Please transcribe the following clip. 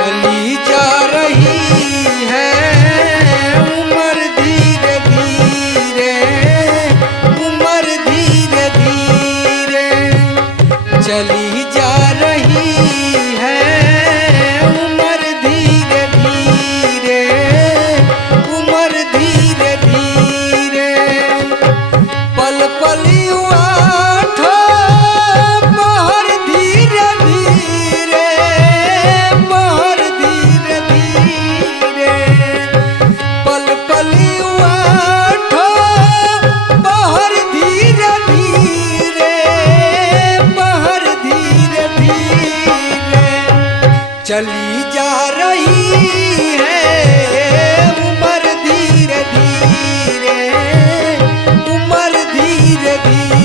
चली जा रही है उम्र धीरे धीरे, उम्र धीरे धीरे चली जा रही है उम्र धीरे धीरे, उम्र धीरे धीरे पल पल आठो पहर धीरे धीरे, पहर धीरे धीरे पल पल आठो पहर धीरे धीरे, पहर धीरे धीरे चली जा रही है उम्र धीरे धीरे, उम्र धीरे धीरे।